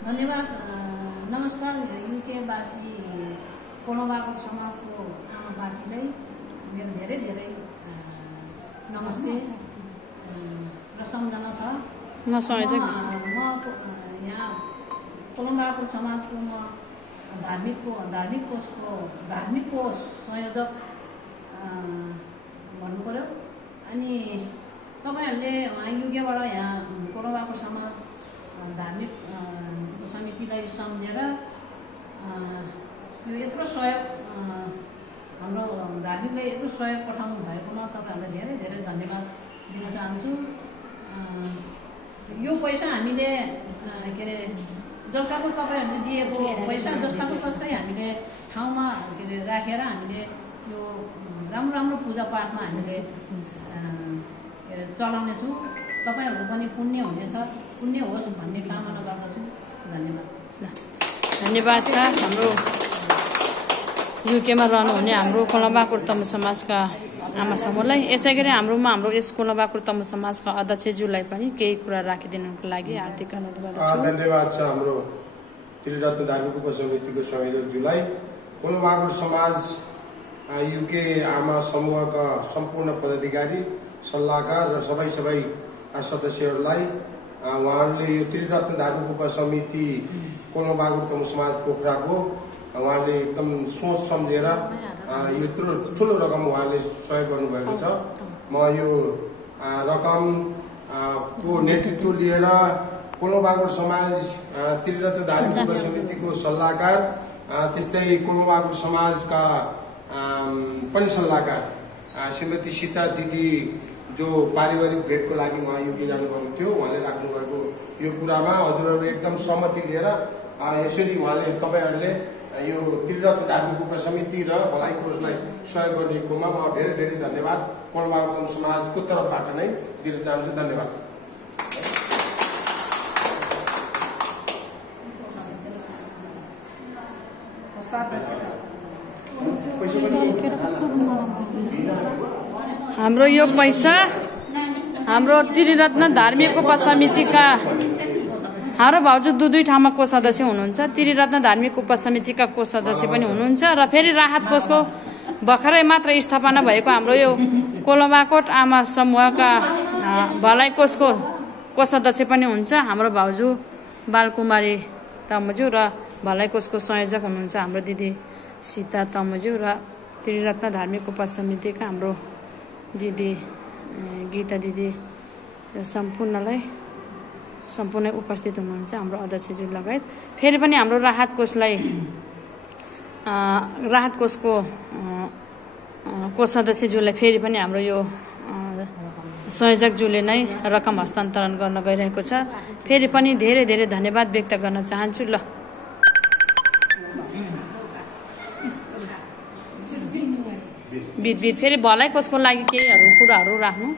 धन्यवाद। नमस्कार युकेवासी कोलम्बाको समाजको आमा पार्टीलाई मेरो धेरै धेरै नमस्ते र सम्झना छ। म यहाँ कोलम्बाको समाजको म धार्मिक कोष संयोजक भन्नु पर्यो। अनि तपाईहरूले युकेबाट यहाँ कोलम्बाको समाज धार्मिक समितिलाई सम्झेर यो यत्रो सहयोग हाम्रो धार्मिकलाई यत्रो सहयोग पठाउनु भएकोमा तपाईँहरूलाई धेरै धेरै धन्यवाद दिन चाहन्छु। यो पैसा हामीले के अरे जस्ताको तपाईँहरूले दिएको पैसा जस्ताको जस्तै हामीले ठाउँमा के अरे राखेर हामीले यो राम्रो राम्रो पूजापाठमा हामीले चलाउनेछौँ। तपाईँहरूको पनि पुण्य हुनेछ, पुण्य होस् भन्ने कामना गर्दछु। धन्यवाद। धन्यवाद छ हाम्रो युकेमा रहनुहुने हाम्रो कोलम्बाको तमु समाजका आमा समूहलाई। यसै गरी हाम्रो यस कोलम्बाको तमु समाजका अध्यक्षज्यूलाई पनि केही कुरा राखिदिनुको लागि हार्दिक अनुरोध गर्दछु। धन्यवाद छ हाम्रो त्रिरत्न धार्मिक उपसमितिको संयोजकज्यूलाई। कोलम्बाको समाज युके आमा समूहका सम्पूर्ण पदाधिकारी, सल्लाहकार र सबै सदस्यहरूलाई उहाँहरूले यो त्रिरत्न धार्मिक उपसमिति कोलम्बाको तमु समाज पोखराको उहाँले एकदम सोच सम्झेर यत्रो ठुलो रकम उहाँले सहयोग गर्नुभएको छ। म यो रकम को नेतृत्व लिएर कोलम्बाको समाज त्रिरत्न धार्मिक उपसमितिको सल्लाहकार, त्यस्तै कोलम्बाको समाजका पनि सल्लाहकार श्रीमती सीता दिदी जो पारिवारिक भेटको लागि उहाँ युके जानुभएको थियो, उहाँले राख्नुभएको यो कुरामा हजुरहरू एकदम सहमति लिएर यसरी उहाँले तपाईँहरूले यो त्रिरत्न धार्मिक उपसमिति र भलाइ कोषलाई सहयोग गर्नेकोमा म धेरै धेरै धन्यवाद कोलम्बाको समाजको तर्फबाट नै दिन चाहन्छु। धन्यवाद। हाम्रो यो पैसा हाम्रो त्रिरत्न धार्मिक उपसमितिका हाम्रो भाउजू दुई ठाउँमा कोष सदस्य हुनुहुन्छ। त्रिरत्न धार्मिक उपसमितिका कोष सदस्य पनि हुनुहुन्छ र फेरि राहत कोषको भर्खरै मात्र स्थापना भएको हाम्रो यो कोलम्बाकोट आमा समूहका भलाइ कोषको कोष सदस्य पनि हुन्छ हाम्रो भाउजू बालकुमारी तमुजु र भलाइ कोषको संयोजक हुनुहुन्छ हाम्रो दिदी सीता तमुजु र त्रिरत्न धार्मिक उपसमितिका हाम्रो दिदी गीता दिदी सम्पूर्ण उपस्थित हुनुहुन्छ हाम्रो अध्यक्षज्यू लगायत। फेरि पनि हाम्रो राहत कोषको कोष सदस्यज्यूलाई फेरि पनि हाम्रो यो संयोजकज्यूले नै रकम हस्तान्तरण गर्न गइरहेको छ। फेरि पनि धेरै धेरै धन्यवाद व्यक्त गर्न चाहन्छु। ल बिद फेरि भलाइ कोषको लागि केही कुराहरू राख्नु।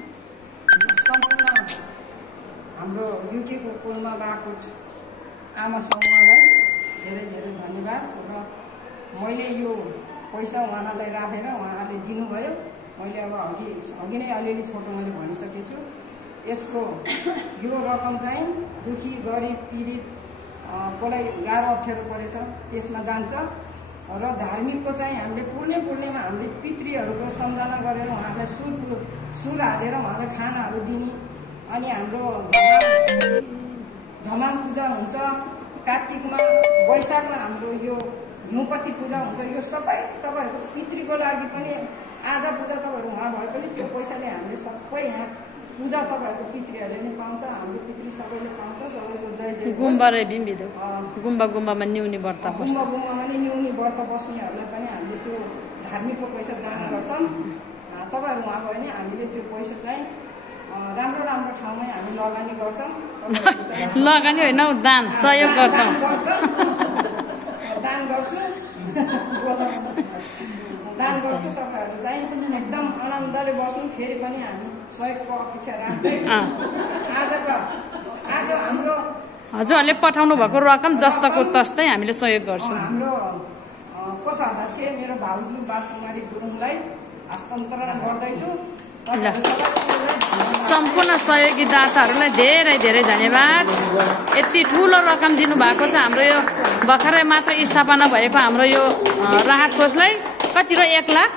हाम्रो युकेको कोलम्बाकोट आमा समूहलाई धेरै धेरै धन्यवाद। र मैले यो पैसा उहाँलाई राखेर उहाँले दिनुभयो। मैले अब अघि नै अलिअलि छोटोमा भनिसकेछु। यसको यो रकम चाहिँ दुखी गरिब पीडित कसलाई गाह्रो अप्ठ्यारो परेछ त्यसमा जान्छ र धार्मिकको चाहिँ हामीले पुण्यमा हामीले पितृहरूको सम्झना गरेर उहाँलाई सुर हालेर उहाँलाई खानाहरू दिने। अनि हाम्रो धमाल पूजा हुन्छ कार्तिकमा, वैशाखमा हाम्रो यो हिउँपति पूजा हुन्छ। यो सबै तपाईँहरूको पितृको लागि पनि आज पूजा तपाईँहरू उहाँ भए पनि त्यो पैसाले हामीले सबै यहाँ पूजा तपाईँहरूको पितृहरूले नै पाउँछ, हाम्रो पितृ सबैले पाउँछ। सबैको जय गुम्बामा न्युनी व्रत गुम्बामा नि न्युनी व्रत बस्नेहरूलाई पनि हामीले त्यो धार्मिकको पैसा दान गर्छौँ। तपाईँहरू उहाँ भयो भने हामीले त्यो पैसा चाहिँ राम्रो राम्रो ठाउँमै हामी लगानी गर्छौँ। लगानी होइन, दान सहयोग गर्छौँ। दान गर्छु तपाईँहरू चाहिँ एकदम आनन्दले बस्नु। फेरि पनि हामी सहयोगको अपेक्षा राख्दै आज हाम्रो हजुरहरूले पठाउनु भएको रकम जस्ताको तस्तै हामीले सहयोग गर्छौँ। हाम्रो कोषाध्यक्ष मेरो भाउजू बालकुमारी गुरुङलाई हस्तान्तरण गर्दैछु। सम्पूर्ण सहयोगी दाताहरूलाई धेरै धेरै धन्यवाद। यति ठुलो रकम दिनुभएको छ हाम्रो यो भर्खरै मात्र स्थापना भएको हाम्रो यो राहत कोषलाई। कति र 1 लाख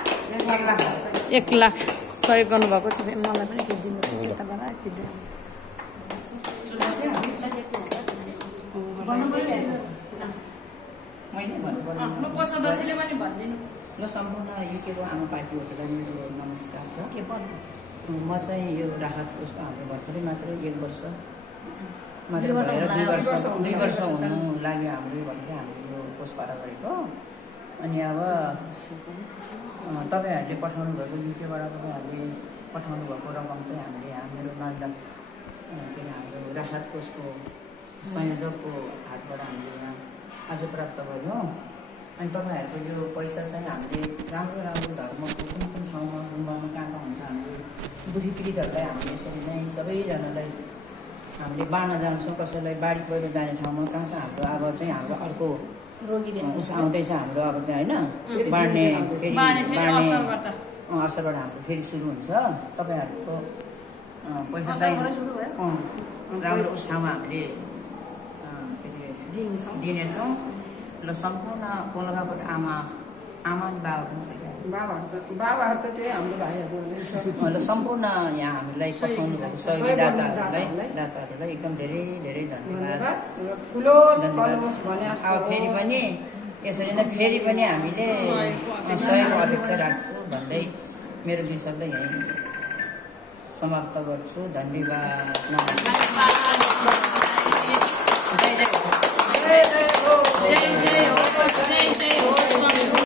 1 लाख सहयोग गर्नुभएको छ। मलाई पनि के दिनु कोषाध्यक्षले पनि भनिदिनु ल। सम्पूर्ण युकेको आमा पार्टीहरूलाई मेरो नमस्कार छ। के भन्नु, म चाहिँ यो राहत कोषको हाम्रो भर्खरै मात्र 1 वर्ष मात्र भएर 2 वर्ष हुनु लाग्यो हाम्रो भर्खरै हाम्रो यो कोषबाट गरेको। अनि अब तपाईँहरूले पठाउनु भएको युकेबाट तपाईँहरूले पठाउनु भएको रकम चाहिँ हामीले मेरो नान्दा के अरे हाम्रो राहत कोषको संयोजकको हातबाट हामीले यहाँ आज प्राप्त गर्यौँ। अनि तपाईँहरूको यो पैसा चाहिँ हामीले राम्रो राम्रो धर्मको कुन कुन ठाउँमा गुम्बामा कहाँ हुन्छ हाम्रो दुखी पीडितहरूलाई हामीले यसरी नै सबैजनालाई हामीले बाँड्न जान्छौँ। कसैलाई बाढी पहिरो जाने ठाउँमा कहाँ कहाँ हाम्रो अब चाहिँ हाम्रो अर्को रोगीले आउँदैछ हाम्रो अब चाहिँ होइन बाँड्ने असरबाट हाम्रो फेरि सुरु हुन्छ। तपाईँहरूको पैसा चाहिँ राम्रो उस ठाउँमा हामीले दिनेछौँ। ल सम्पूर्ण कोलगाबाट आमा अनि बाबा पनि छ। बाबाहरू त त्यही हाम्रो भाइहरू हुनुहुन्छ। ल सम्पूर्ण यहाँ हामीलाई पठाउनु भएको सहयोगी दाताहरूलाई एकदम धेरै धेरै धन्यवाद। अब फेरि पनि यसरी नै फेरि पनि हामीले सहयोग अपेक्षा राख्छु भन्दै मेरो विषयलाई यहीँ समाप्त गर्छु। धन्यवाद। जय जय हो।